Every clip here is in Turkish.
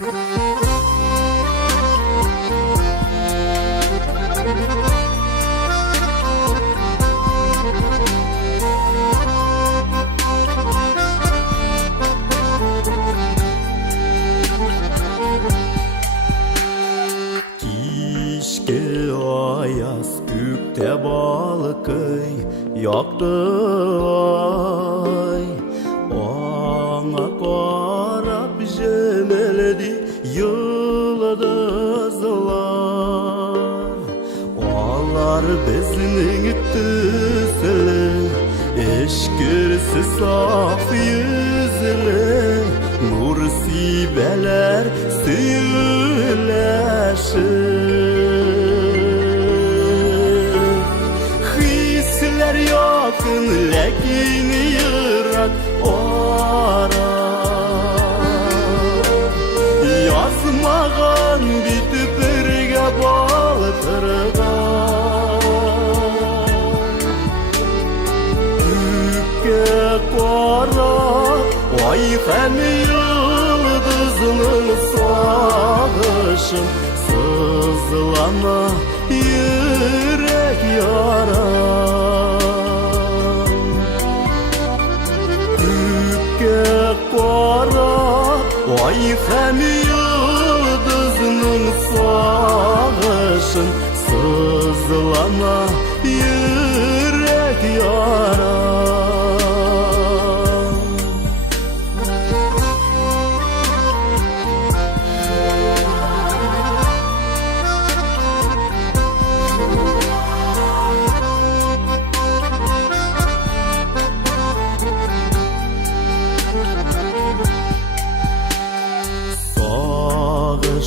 Kişki ayaz kükte balkıy yaktı ay. Ona qarab jemeldi yıldızlar. Onlar bizning tüsli, eşkirsiz saf yüzlü, nur sibeler söyleşir. Hisler yakın lekin yırak ora. Yazmağan bitip birge baltırgan. Kükke qara ay hem yıldızının sağışın sızlana yürek yaran. Kükke qara ay hem yıldızının sağışın sızlana yürek yaran.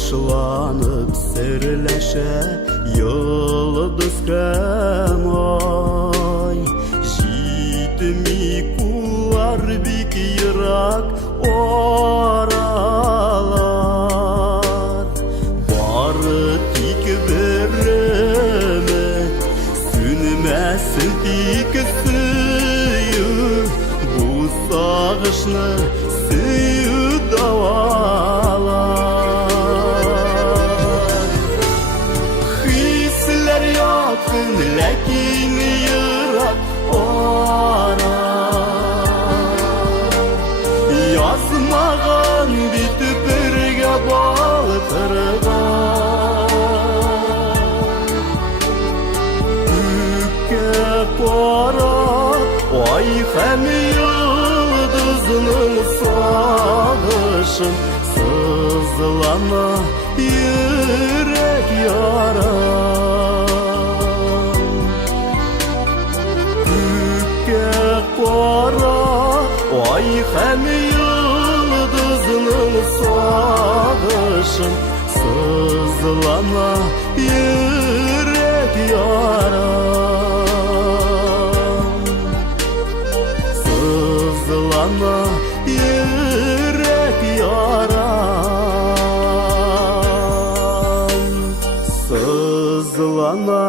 Sağışlanıp serleşe yıldız kem ay. Jitmi kullar bik yırak oralar. Bari tik birime sünmesin tik suyu. Bu sağışını suyu davalar. Hisler yakın lekin yırak ora. Yazmağan bitip birge baltırgan. Kükke qara ay hem yıldızının sağışın sızlana yürek yaran. Kükke qara ay hem yıldızının sağışın sızlana yürek yaran. Sızlana yürek yaran. Sızlana